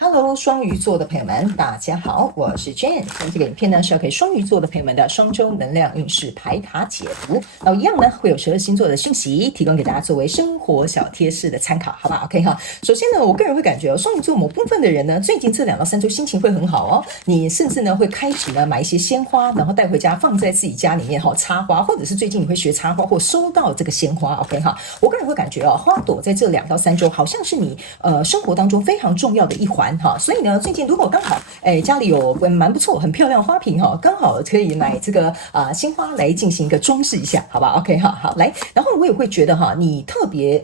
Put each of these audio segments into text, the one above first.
Hello，双鱼座的朋友们，大家好，我是 Jane。这个影片呢是要给双鱼座的朋友们的双周能量运势牌卡解读。那一样呢会有12星座的讯息提供给大家作为生活小贴士的参考，好不好 ？OK 哈。首先呢，我个人会感觉双鱼座某部分的人呢，最近这2到3周心情会很好哦。你甚至呢会开始呢买一些鲜花，然后带回家放在自己家里面哈插花，或者是最近你会学插花或收到这个鲜花 ，OK 哈。我个人会感觉花朵在这2到3周好像是你生活当中非常重要的一环。所以呢，最近如果刚好家里有蛮不错、很漂亮的花瓶刚好可以买这个鲜花来进行一个装饰一下，好吧 ？OK 好来，然后我也会觉得你特别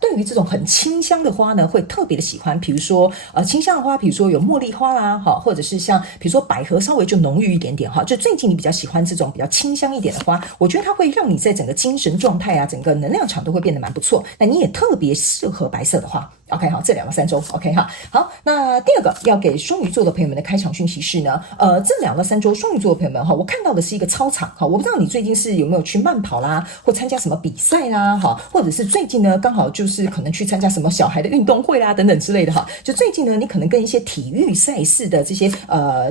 对于这种很清香的花呢，会特别的喜欢，比如说清香的花，比如说有茉莉花啦，或者是像比如说百合稍微就浓郁一点点就最近你比较喜欢这种比较清香一点的花，我觉得它会让你在整个精神状态整个能量场都会变得蛮不错。那你也特别适合白色的花。OK 好，这2到3周 OK 哈。好，那第二个要给双鱼座的朋友们的开场讯息是呢，这2到3周双鱼座的朋友们我看到的是一个操场我不知道你最近是有没有去慢跑啦，或参加什么比赛啦或者是最近呢刚好就是可能去参加什么小孩的运动会啦等等之类的就最近呢你可能跟一些体育赛事的这些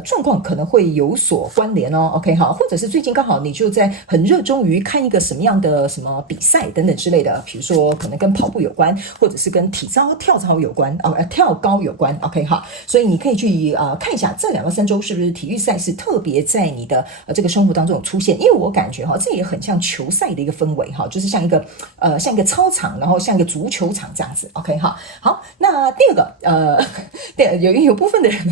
状况可能会有所关联哦 OK 好，或者是最近刚好你就在很热衷于看一个什么样的什么比赛等等之类的，比如说可能跟跑步有关，或者是跟体操跳操有关跳高有关 OK 哈，所以你可以去看一下这2到3周是不是体育赛事特别在你的这个生活当中有出现，因为我感觉这也很像球赛的一个氛围就是像一个操场，然后像一个足球场这样子 OK 哈。好，那第二个有部分的人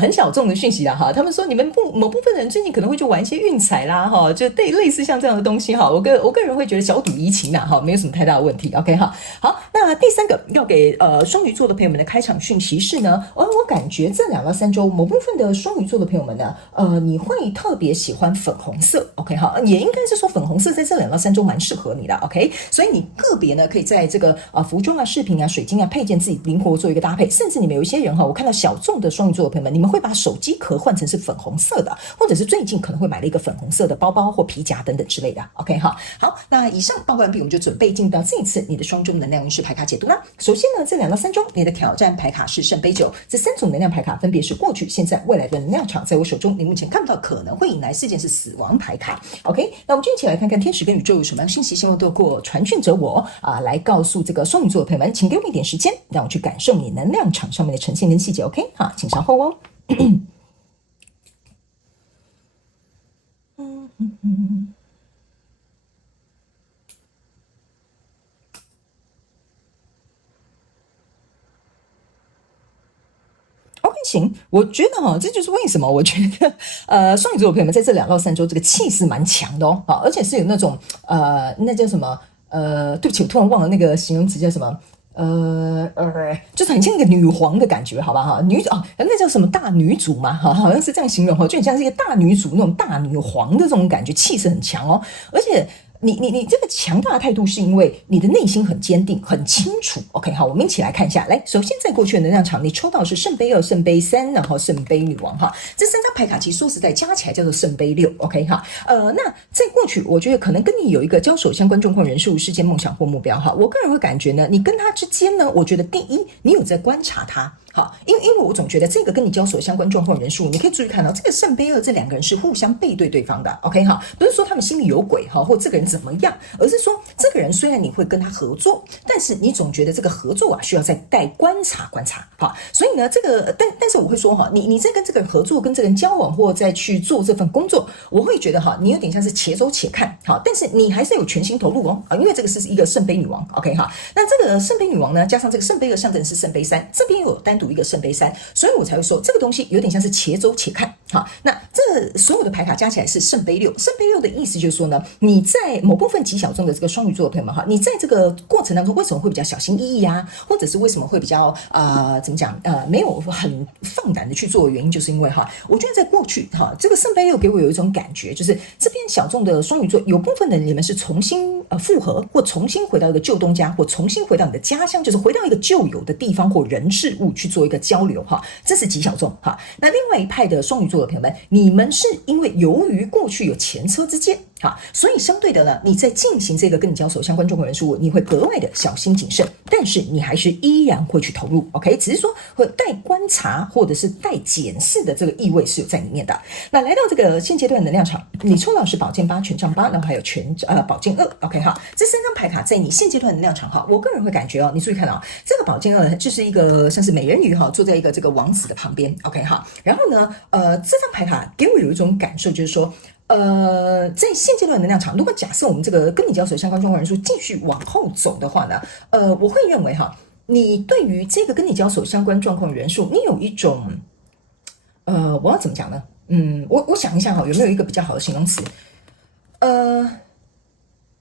很小众的讯息啦他们说你们某部分的人最近可能会去玩一些运彩啦就类似像这样的东西我个人会觉得小赌怡情没有什么太大的问题 OK 哈。好，那第三个要给双鱼座的朋友们的开场讯息是呢，我感觉这2到3周某部分的双鱼座的朋友们呢，你会特别喜欢粉红色 OK 哈，也应该是说粉红色在这2到3周蛮适合你的 OK， 所以你个别呢可以在这个服装饰品水晶配件自己灵活做一个搭配，甚至你们有一些人我看到小众的双鱼座的朋友们，你们会把手机壳换成是粉红色的，或者是最近可能会买了一个粉红色的包包或皮夹等等之类的 OK 哈。好，那以上报告完毕，我们就准备进到这一次你的双周能量运势牌卡解读啦。首先呢，这2到3周你的挑战牌卡是圣杯9，这3种能量牌卡分别是过去、现在、未来的能量场，在我手中你目前看不到可能会引来事件是死亡牌卡 OK， 那我们就一起来看看天使跟宇宙有什么样信息，希望透过传讯者我来告诉这个双鱼座的朋友们，请给我一点时间，让我去感受你能量场上面的呈现跟细节 OK 好，请稍后哦OK， 行，我觉得这就是为什么我觉得双鱼座的朋友们在这2到3周这个气势蛮强的而且是有那种那叫什么对不起，我突然忘了那个形容词叫什么。就是很像一个女皇的感觉，好吧哈，那叫什么大女主嘛好像是这样形容就很像是一个大女主那种大女皇的这种感觉，气势很强而且。你这个强大的态度是因为你的内心很坚定很清楚 OK 好，我们一起来看一下来，首先在过去的能量场你抽到的是圣杯2、圣杯3，然后圣杯女王这3张牌卡其实说实在加起来叫做圣杯6 OK 哈。那在过去我觉得可能跟你有一个交手相关状况人数事件梦想或目标我个人会感觉呢，你跟他之间呢，我觉得第一你有在观察他好，因为我总觉得这个跟你交手相关状况人数，你可以注意看到这个圣杯2这2个人是互相背对对方的 OK 哈，不是说他们心里有鬼或这个人怎么样，而是说这个人虽然你会跟他合作，但是你总觉得这个合作需要再带观察好，所以呢这个但是我会说你在跟这个人合作跟这个人交往或再去做这份工作，我会觉得你有点像是且走且看好，但是你还是有全心投入因为这个是一个圣杯女王 OK 哈。那这个圣杯女王呢加上这个圣杯2象征是圣杯3，这边有单独一个圣杯3，所以我才会说这个东西有点像是且走且看好，那这所有的牌卡加起来是圣杯6，圣杯6的意思就是说呢，你在某部分极小众的这个双鱼座的朋友们你在这个过程当中为什么会比较小心翼翼或者是为什么会比较怎么讲没有很放胆的去做的原因，就是因为我觉得在过去这个圣杯6给我有一种感觉，就是这边小众的双鱼座有部分的你们是重新复合，或重新回到一个旧东家，或重新回到你的家乡，就是回到一个旧有的地方或人事物去做一个交流这是极小众那另外一派的双鱼座的朋友们，你们是因为由于过去有前车之鉴好，所以相对的呢，你在进行这个跟你交手相关状况人数，你会格外的小心谨慎，但是你还是依然会去投入 ，OK？ 只是说会带观察或者是带检视的这个意味是有在里面的。那来到这个现阶段能量场，你抽到是宝剑8、权杖8，然后还有宝剑2 ，OK 哈，这3张牌卡在你现阶段能量场哈，我个人会感觉哦，你注意看哦，这个宝剑2就是一个像是美人鱼哈，坐在一个这个王子的旁边 ，OK 哈，然后呢，这张牌卡给我有一种感受，就是说。在现阶段的能量场，如果假设我们这个跟你交手相关状况人数继续往后走的话呢，我会认为哈，你对于这个跟你交手相关状况人数，你有一种，我要怎么讲呢？我想一下哈，有没有一个比较好的形容词？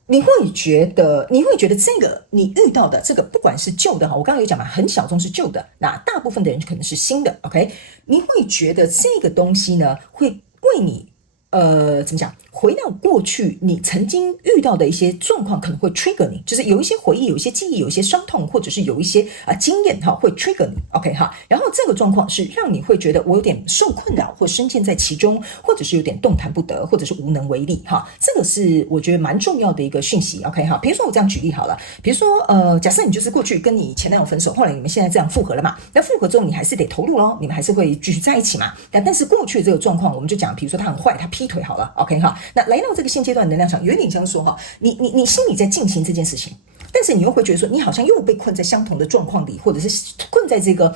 你会觉得这个你遇到的这个不管是旧的哈，我刚刚有讲嘛，很小众是旧的，那大部分的人可能是新的 ，OK？ 你会觉得这个东西呢，会为你怎么讲？回到过去你曾经遇到的一些状况，可能会 trigger 你，就是有一些回忆、有一些记忆、有一些伤痛，或者是有一些经验哈，会 trigger 你 ，OK 哈。然后这个状况是让你会觉得我有点受困扰，或深陷在其中，或者是有点动弹不得，或者是无能为力哈。这个是我觉得蛮重要的一个讯息 ，OK 哈。比如说我这样举例好了，比如说假设你就是过去跟你前男友分手，后来你们现在这样复合了嘛？那复合之后你还是得投入咯，你们还是会继续在一起嘛？但是过去的这个状况，我们就讲，比如说他很坏，他劈腿好了 ，OK 哈。那来到这个现阶段能量场，有点像说哈，你心里在进行这件事情，但是你又会觉得说，你好像又被困在相同的状况里，或者是困在这个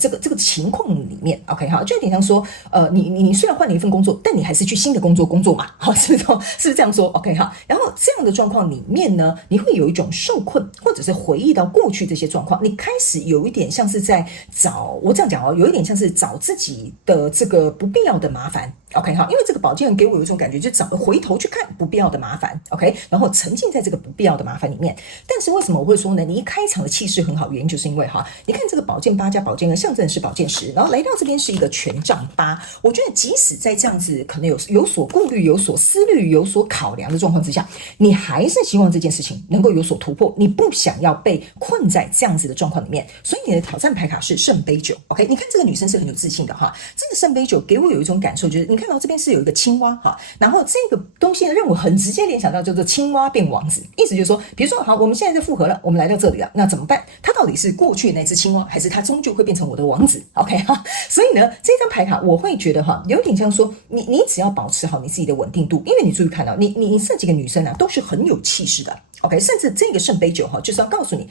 这个情况里面 ，OK 哈，就有点像说，你虽然换了一份工作，但你还是去新的工作嘛，好，是不是这样说 ？OK 哈，然后这样的状况里面呢，你会有一种受困，或者是回忆到过去这些状况，你开始有一点像是在找，我这样讲哦，有一点像是找自己的这个不必要的麻烦。OK 哈，因为这个宝剑给我有一种感觉，就找回头去看不必要的麻烦 ，OK， 然后沉浸在这个不必要的麻烦里面。但是为什么我会说呢？你一开场的气势很好，原因就是因为哈，你看这个宝剑8加宝剑2象征的是宝剑10，然后来到这边是一个权杖8。我觉得即使在这样子可能有所顾虑、有所思虑、有所考量的状况之下，你还是希望这件事情能够有所突破，你不想要被困在这样子的状况里面，所以你的挑战牌卡是圣杯9 ，OK， 你看这个女生是很有自信的哈，这个圣杯9给我有一种感受，就是你看到这边是有一个青蛙哈，然后这个东西呢让我很直接联想到叫做青蛙变王子，意思就是说，比如说好，我们现在就复合了，我们来到这里了，那怎么办？他到底是过去那只青蛙，还是他终究会变成我的王子 ？OK 哈，所以呢，这张牌卡我会觉得哈，有点像说你只要保持好你自己的稳定度，因为你注意看到你这几个女生啊都是很有气势的。OK， 甚至这个圣杯9哈，就是要告诉你，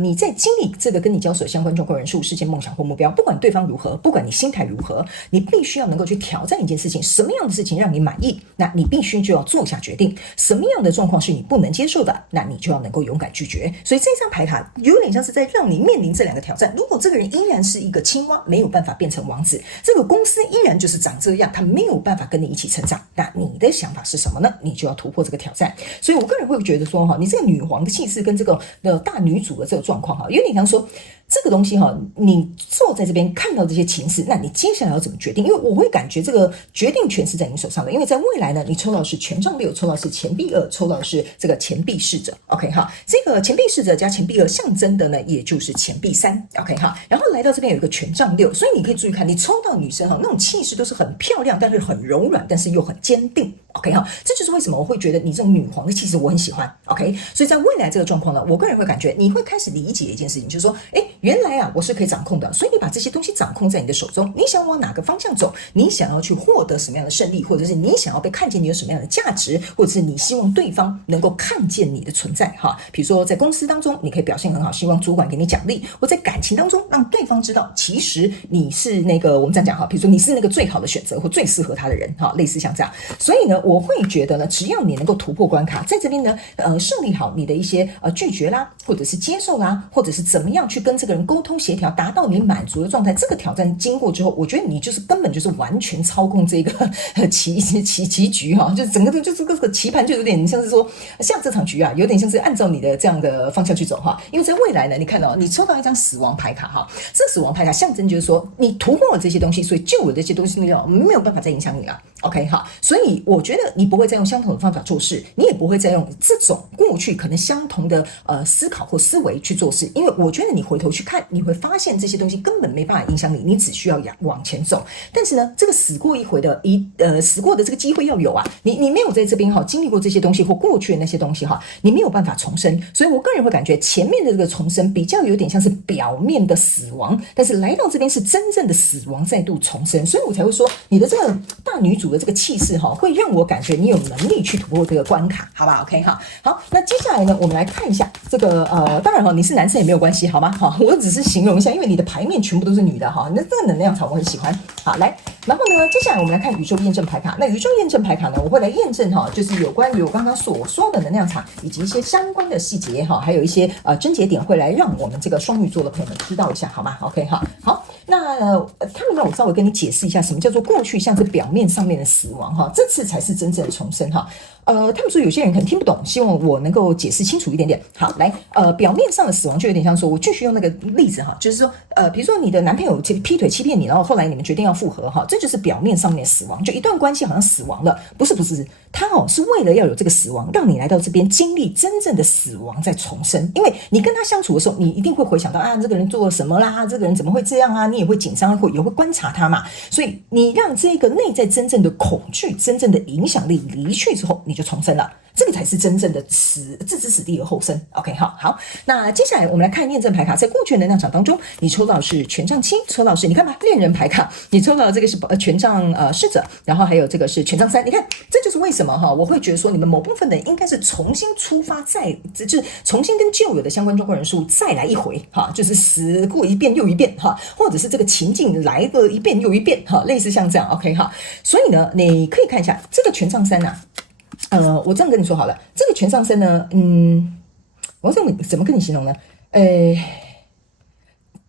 你在经历这个跟你交手相关状况人数、事件、梦想或目标，不管对方如何，不管你心态如何，你必须要能够去挑战一件事情，什么样的事情让你满意，那你必须就要做下决定；什么样的状况是你不能接受的，那你就要能够勇敢拒绝。所以这张牌卡有点像是在让你面临这两个挑战。如果这个人依然是一个青蛙，没有办法变成王子，这个公司依然就是长这样，他没有办法跟你一起成长，那你的想法是什么呢？你就要突破这个挑战。所以我个人会觉得说哈，你这个女皇的气势跟这个大女主的这个状况哈，有点像说这个东西哈，你坐在这边看到这些情势，那你接下来要怎么决定？因为我会感觉这个决定权是在你手上的，因为在未来呢，你抽到的是权杖6，抽到的是钱币2，抽到的是这个钱币侍者 ，OK 哈，这个钱币侍者加钱币2象征的呢，也就是钱币3 ，OK 哈，然后来到这边有一个权杖6，所以你可以注意看，你抽到女生哈，那种气势都是很漂亮，但是很柔软，但是又很坚定。OK 哈，这就是为什么我会觉得你这种女皇的气质我很喜欢。OK， 所以在未来这个状况呢，我个人会感觉你会开始理解一件事情，就是说，原来啊我是可以掌控的，所以你把这些东西掌控在你的手中，你想往哪个方向走，你想要去获得什么样的胜利，或者是你想要被看见你有什么样的价值，或者是你希望对方能够看见你的存在哈。比如说在公司当中，你可以表现很好，希望主管给你奖励；或在感情当中，让对方知道其实你是那个我们这样讲哈，比如说你是那个最好的选择或最适合他的人哈，类似像这样。所以呢，我会觉得呢，只要你能够突破关卡，在这边呢，设立好你的一些拒绝啦，或者是接受啦，或者是怎么样去跟这个人沟通协调，达到你满足的状态。这个挑战经过之后，我觉得你就是根本就是完全操控这个棋局哈，就是整个的就是这个棋盘就有点像是说，像这场局啊，有点像是按照你的这样的方向去走哈。因为在未来呢，你看到你抽到一张死亡牌卡哈，这死亡牌卡象征就是说你突破了这些东西，所以旧有的这些东西没有办法再影响你了。OK 好，所以我觉得你不会再用相同的方法做事，你也不会再用这种过去可能相同的思考或思维去做事，因为我觉得你回头去看，你会发现这些东西根本没办法影响你，你只需要往前走。但是呢，这个死过一回的死过的这个机会要有啊，你没有在这边经历过这些东西或过去的那些东西你没有办法重生。所以我个人会感觉前面的这个重生比较有点像是表面的死亡，但是来到这边是真正的死亡再度重生，所以我才会说你的这个大女主的这个气势会让我感觉你有能力去突破这个关卡，好吧 ？OK 好，那接下来呢，我们来看一下这个当然你是男生也没有关系，好吗？我只是形容一下，因为你的牌面全部都是女的那这个能量场我很喜欢。好，来，然后呢，接下来我们来看宇宙验证牌卡。那宇宙验证牌卡呢，我会来验证就是有关于我刚刚所说的能量场以及一些相关的细节还有一些症结点，会来让我们这个双鱼座的朋友们知道一下，好吗 ？OK 好，那他们让我稍微跟你解释一下，什么叫做过去像是表面上面的死亡这次才是真正的重生他们说有些人可能听不懂，希望我能够解释清楚一点点。好，来，表面上的死亡就有点像说，我继续用那个例子就是说，比如说你的男朋友劈腿欺骗你，然后后来你们决定要复合这就是表面上面的死亡，就一段关系好像死亡了，不是，他是为了要有这个死亡，让你来到这边经历真正的死亡再重生。因为你跟他相处的时候，你一定会回想到这个人做了什么啦，这个人怎么会这样啊，你也会紧张，也会观察他嘛，所以你让这个内在真正的恐惧、真正的影响力离去之后，你就重生了。这个才是真正的置之死地而后生。 OK 好，那接下来我们来看验证牌卡。在过去的能量场当中，你抽到的是权杖七，抽到的是你看吧恋人牌卡，你抽到的这个是权杖侍者，然后还有这个是权杖三。你看，这就是为什么我会觉得说你们某部分的人应该是重新出发，就是重新跟旧有的相关状况人数再来一回就是死过一遍又一遍或者是这个情境来了一遍又一遍类似像这样。 OK 所以呢，你可以看一下这个权杖三我这样跟你说好了，这个权杖三呢，我怎么跟你形容呢？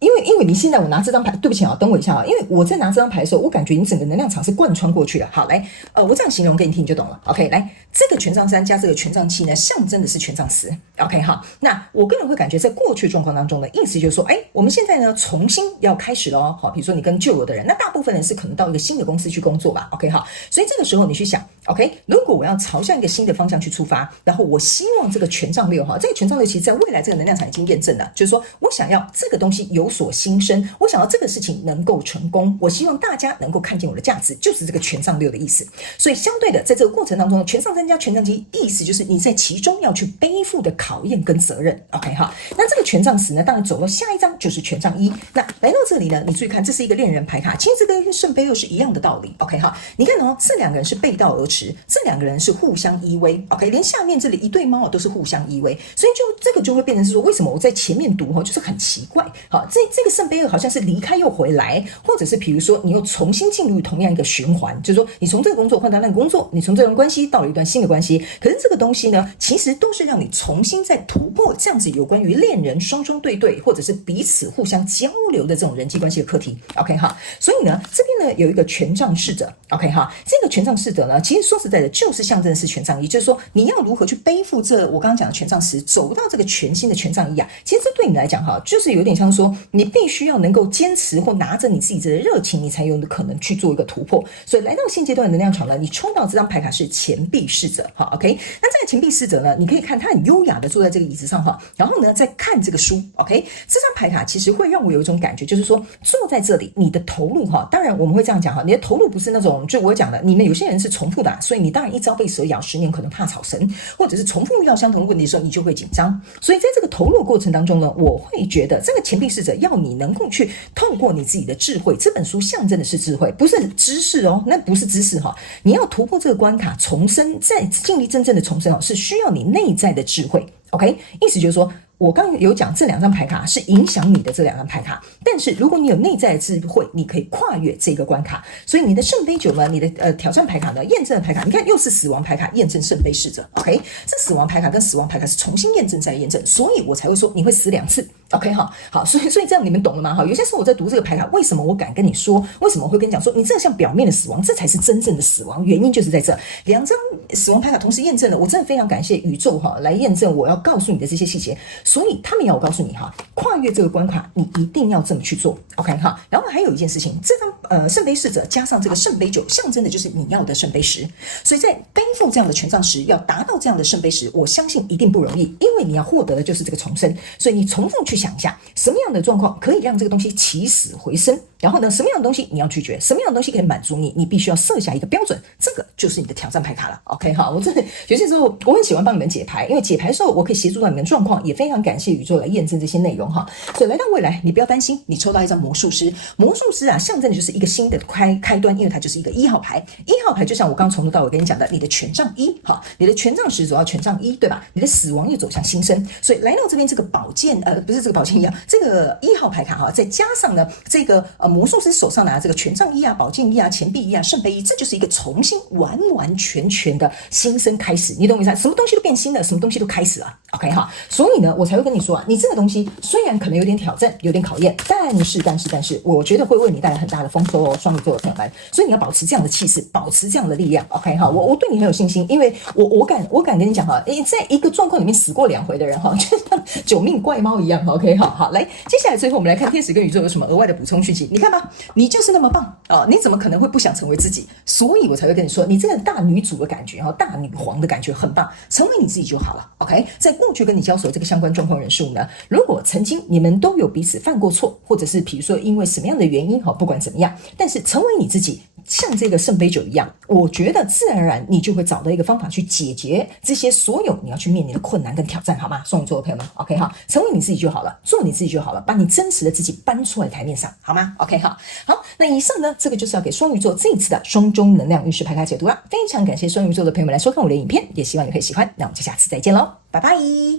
因为你现在我拿这张牌，对不起等我一下因为我在拿这张牌的时候，我感觉你整个能量场是贯穿过去的。好，来，我这样形容给你听，你就懂了。OK， 来，这个权杖三加这个权杖七呢，象征的是权杖十。OK， 好，那我个人会感觉在过去状况当中的意思就是说，我们现在呢重新要开始了好，比如说你跟旧有的人，那大部分人是可能到一个新的公司去工作吧。OK， 好，所以这个时候你去想 ，OK， 如果我要朝向一个新的方向去出发，然后我希望这个权杖六这个权杖六其实在未来这个能量场已经验证了，就是说我想要这个东西有所新生，我想要这个事情能够成功，我希望大家能够看见我的价值，就是这个权杖六的意思。所以相对的，在这个过程当中，权杖三加权杖七，意思就是你在其中要去背负的考验跟责任。OK 好，那这个权杖十呢，当然走到下一张就是权杖一。那来到这里呢，你注意看，这是一个恋人牌卡，其实这跟圣杯二是一样的道理。OK 好，你看这两个人是背道而驰，这两个人是互相依偎。OK， 连下面这里一对猫都是互相依偎，所以这个就会变成是说，为什么我在前面读就是很奇怪。好，这个圣杯二好像是离开又回来，或者是比如说你又重新进入同样一个循环，就是说你从这个工作换到那个工作，你从这段关系到了一段新的关系，可是这个东西呢，其实都是让你重新再突破这样子有关于恋人双双对对，或者是彼此互相交流的这种人际关系的课题。 OK 哈，所以呢这边呢有一个权杖侍者。 OK 哈，这个权杖侍者呢，其实说实在的就是象征的是权杖一，就是说你要如何去背负这我刚刚讲的权杖十，走到这个全新的权杖一其实这对你来讲就是有点像说你必须要能够坚持或拿着你自己的热情，你才有可能去做一个突破。所以来到现阶段的能量场呢，你抽到这张牌卡是钱币侍者。好 OK， 那这个钱币侍者呢，你可以看他很优雅的坐在这个椅子上然后呢再看这个书。 OK， 这张牌卡其实会让我有一种感觉，就是说坐在这里你的投入当然我们会这样讲你的投入不是那种就我讲的你们有些人是重复的所以你当然一朝被蛇咬10年可能怕草绳，或者是重复遇到相同的问题的时候你就会紧张。所以在这个投入过程当中呢，我会觉得这个钱币侍者要你能够去透过你自己的智慧，这本书象征的是智慧，不是知识那不是知识你要突破这个关卡重生，在经历真正的重生是需要你内在的智慧。 OK， 意思就是说我刚刚有讲这两张牌卡是影响你的这两张牌卡，但是如果你有内在的智慧，你可以跨越这个关卡。所以你的圣杯九呢，你的挑战牌卡呢，验证的牌卡，你看又是死亡牌卡验证圣杯侍者。 OK， 这死亡牌卡跟死亡牌卡是重新验证再验证，所以我才会说你会死2次。 OK 好，所以这样你们懂了吗？有些时候我在读这个牌卡，为什么我敢跟你说，为什么我会跟你讲说你这像表面的死亡，这才是真正的死亡，原因就是在这两张死亡牌卡同时验证了。我真的非常感谢宇宙来验证我要告诉你的这些细节。所以他们要我告诉你哈，跨越这个关卡，你一定要这么去做 ，OK 哈。然后还有一件事情，这张圣杯侍者加上这个圣杯九，象征的就是你要的圣杯十。所以在背负这样的权杖十，要达到这样的圣杯十，我相信一定不容易，因为你要获得的就是这个重生。所以你重复去想一下，什么样的状况可以让这个东西起死回生？然后呢，什么样的东西你要拒绝？什么样的东西可以满足你？你必须要设下一个标准，这个就是你的挑战牌卡了。OK 哈，我真的有些时候我很喜欢帮你们解牌，因为解牌的时候我可以协助到你们状况，也非常感谢宇宙来验证这些内容哈。所以来到未来，你不要担心，你抽到一张魔术师，魔术师啊，象征的就是一个新的开端，因为它就是一个1号牌。1号牌就像我刚从头到尾跟你讲的，你的权杖一哈，你的权杖十走到权杖一，对吧？你的死亡又走向新生，所以来到这边这个宝剑不是这个宝剑一啊，这个1号牌卡哈，再加上呢这个魔术师手上拿这个权杖一啊、宝剑一啊、钱币一啊、圣杯一，这就是一个重新完全的新生开始，你懂我意思？什么东西都变新了，什么东西都开始了 ，OK 哈。所以呢，我才会跟你说啊，你这个东西虽然可能有点挑战，有点考验，但是，我觉得会为你带来很大的丰收哦，双鱼座的朋友们。所以你要保持这样的气势，保持这样的力量 ，OK 哈。我对你很有信心，因为我敢跟你讲哈，在一个状况里面死过2回的人哈，就像九命怪猫一样 ，OK 好，来，接下来最后我们来看天使跟宇宙有什么额外的补充讯息。你看吧，你就是那么棒啊，你怎么可能会不想成为自己？所以我才会跟你说，你这个大女主的感觉哈，大女皇的感觉很棒，成为你自己就好了 ，OK。在过去跟你交手这个相关状况人数呢，如果曾经你们都有彼此犯过错，或者是比如说因为什么样的原因哈，不管怎么样，但是成为你自己。像这个圣杯九一样，我觉得自然而然你就会找到一个方法去解决这些所有你要去面临的困难跟挑战，好吗？双鱼座的朋友们 ，OK 哈，成为你自己就好了，做你自己就好了，把你真实的自己搬出来台面上，好吗 ？OK 好，那以上呢，这个就是要给双鱼座这一次的双周能量运势牌卡解读了。非常感谢双鱼座的朋友们来收看我的影片，也希望你会喜欢。那我们就下次再见喽，拜拜。